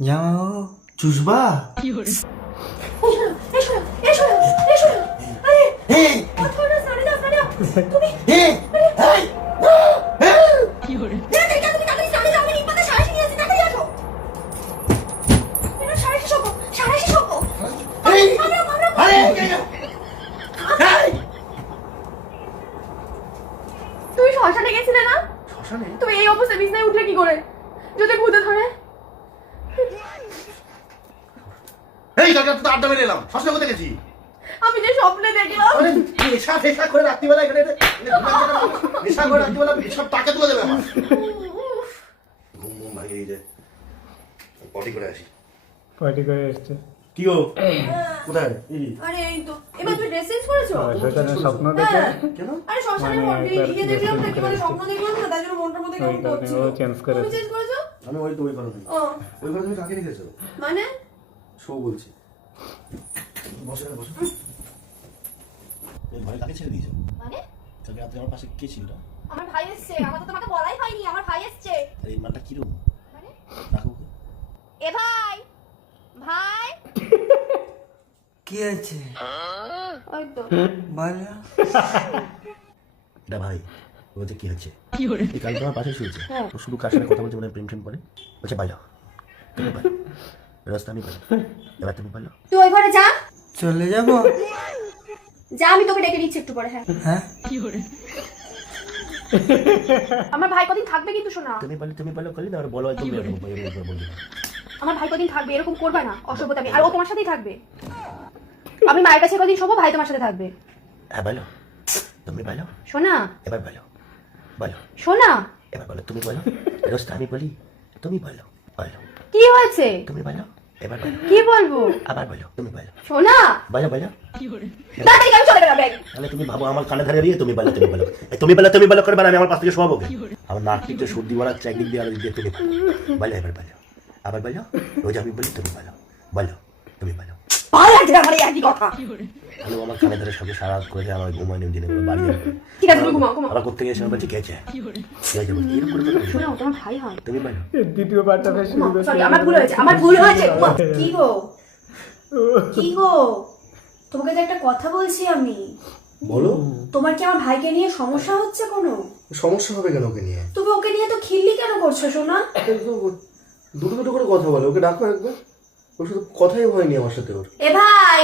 জামাইবাবু চুষবা তুমি শ্মশানে গেছিলে না? শ্মশানে? তুমি এই অবস্থায় বিছনায় উঠলে কি করে? যদি ভূতে ধরে? এই কাকা তো আড্ডা মেরে এলাম। শ্মশানে কোথায় গেছি? আমি যে স্বপ্নে দেখলাম। আরে নেশা ফেশা করে রাত্রিবেলা এখানে। নেশা করে রাত্রিবেলা সব টাকা তুলে দেবে আমার। ঘুম ঘুম ভাঙিয়ে দিয়েছে। পটি করে আসি। পার্টি করে এসছে। কি গো কোথায়? আরে এই তো। এবার তুমি ড্রেস চেঞ্জ করেছ? সেখানে স্বপ্ন দেখে। হ্যাঁ। কেন? আরে শ্মশানে মানে মন্দিরে গিয়ে দেখলাম না কি বলে স্বপ্ন দেখলাম না তাই জন্য মনটার মধ্যে কেমন চেঞ্জ তুমি করেছে। চেঞ্জ করেছ? আমি ওই তো ওই কারণে ও। ওই কারণে তুমি কাকে রেখেছো? মানে? শো বলছি। বসে না বসে। এই ঘরে কাকে ছেড়ে দিয়েছ? মানে? কালকে আমার পাশে কে ছিল? আমার ভাই এসছে আমার তো তোমাকে বলাই হয়নি আমার ভাই এসছে। আর এই মানটা কীরকম? মানে? রাখো এ ভাই ভাই। কি আছে ওই তো। এটা ভাই। বলছে কি হচ্ছে এই কাল তোমার পাশে শুয়েছে। ও শুধু কার সাথে কথা বলছে মনে হয় প্রেম প্রেম করে? বলছে তুমি রাস্তা আমি বাইলো এবার তুমি বাইলো তুই ওই ঘরে যা। চলে যাব? যা আমি তোকে ডেকে নিচ্ছি একটু পরে হ্যাঁ। হ্যাঁ? আমার ভাই কদিন থাকবে কিন্তু শোনা। তুমি তুমি বাইলো করলি না? আর বলো না। আমার ভাই কদিন থাকবে এরকম করবে না। অসভ্যতামি আর ও তোমার সাথেই থাকবে। আমি মায়ের কাছে কদিন শোবো ভাই তোমার সাথে থাকবে। হ্যাঁ বাইলো তুমি বাইলো শোনা। এবার বাইলো বাইলো শোনা। এবার বলো তুমি বলো। রাস্তা আমি বলি তুমি বলো। বলো। কি হয়েছে? তুমি বলো এবার বলো। কি বলব? আবার বলো তুমি বলো। শোনা। বলো বলো। তাড়াতাড়ি আমি চলে গেলাম তাহলে তুমি ভাবো আমার কানে ধারে দিয়ে তুমি বলো তুমি বলো। এই তুমি বলো তুমি বলো করে আমি আমার পাশ থেকে শোয়াবো আমার নাক থেকে সর্দি বাড়াচ্ছে একদিক দিয়ে আর দিয়ে তুমি বলো। বলো এবার বলো। আবার বলো রোজ আমি বলি তুমি বলো। বলো তুমি বলো। ভালো লাগছে আমার একই কথা। আমার কানে ধারে সঙ্গে সারা রাত করে আমার ঘুমায় নেই দিনে বাড়ি ঠিক আছে তুমি ঘুমাও ঘুমাও। ওরা করতে গেছে বলছে কে চায় আছে বলছে এরকম করে কথা বলছে। শোনা ও তোমার ভাই হয়। তুমি বলো দ্বিতীয় পার্টটা ফের সরি আমার ভুল হয়েছে আমার ভুল হয়েছে কি গো? কি গো? তোমাকে যে একটা কথা বলছি আমি। বলো। তোমার কি আমার ভাইকে নিয়ে সমস্যা হচ্ছে কোনো? সমস্যা হবে কেন ওকে নিয়ে? তুমি ওকে নিয়ে তো খিল্লি কেন করছ সোনা? দুটো দুটো করে কথা বলে ওকে ডাকো একবার। ওর শুধু কথাই হয়নি আমার সাথে ওর। এ ভাই!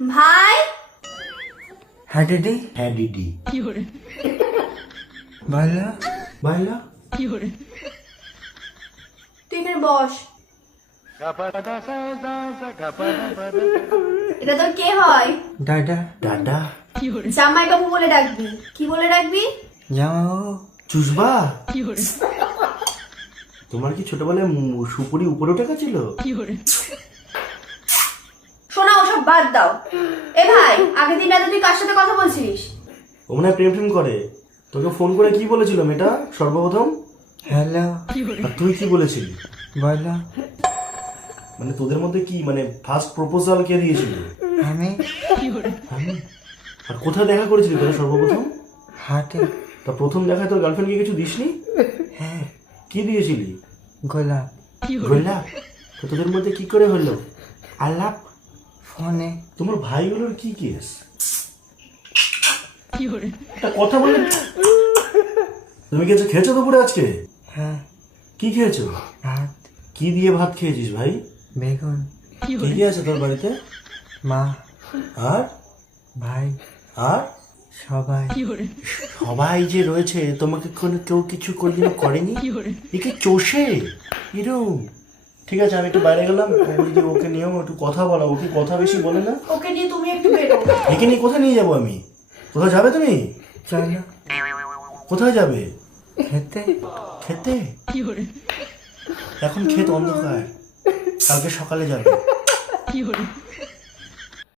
ভাই? হ্যাঁ দিদি। হ্যাঁ ডিডি বলো বাইলা তুই এখানে বস। এটা তোর কে হয়? দাদা। দাদা। জামাই বাবু বলে ডাকবি। কি বলে ডাকবি? জামাইবাবু। চুষবা। তোমার কি ছোটবেলায় সুপুরি উপরে উঠে গেছিল? ওসব বাদ দাও। এ ভাই আগের দিন রাতে তুই কার সাথে কথা বলছিস ও মনে হয় প্রেম প্রেম করে। তোকে ফোন করে কি বলেছিল মেয়েটা সর্বপ্রথম? হ্যালো। আর তুই কি বলেছিলি? বলো। মানে তোদের মধ্যে কি মানে ফার্স্ট প্রপোজাল কে দিয়েছিল? আমি? আমি? আর কোথায় দেখা করেছিলি তোরা সর্বপ্রথম? হাটে। তা প্রথম দেখায় তোর গার্লফ্রেন্ডকে কিছু দিসনি? হ্যাঁ। কি দিয়েছিলি? গোলাপ। গোলাপ? তো তোদের মধ্যে কি করে হলো? আলাপ। ফোনে। তোমার ভাইগুলোর কি কেস একটা কথা বলে তুমি কিছু খেয়েছো দুপুরে আজকে? হ্যাঁ। কি খেয়েছো? ভাত। কি দিয়ে ভাত খেয়েছিস ভাই? বেগুন। কি কি আছে তোর বাড়িতে? মা। আর? ভাই। আর? সবাই। সবাই যে রয়েছে তোমাকে কোনো কেউ কিছু কোনদিনও করেনি? একে চষে। এরম ঠিক আছে আমি একটু বাইরে গেলাম যদি ওকে নিয়েও একটু কথা বলা ওকে কথা বেশি বলে না? ওকে নিয়ে তুমি একটু বেরো। একে নিয়ে কোথায় নিয়ে যাব আমি? কোথায় যাবে তুমি? চলো কোথায় যাবে? খেতে। খেতে? এখন ক্ষেত অন্ধকার কালকে সকালে যাবে।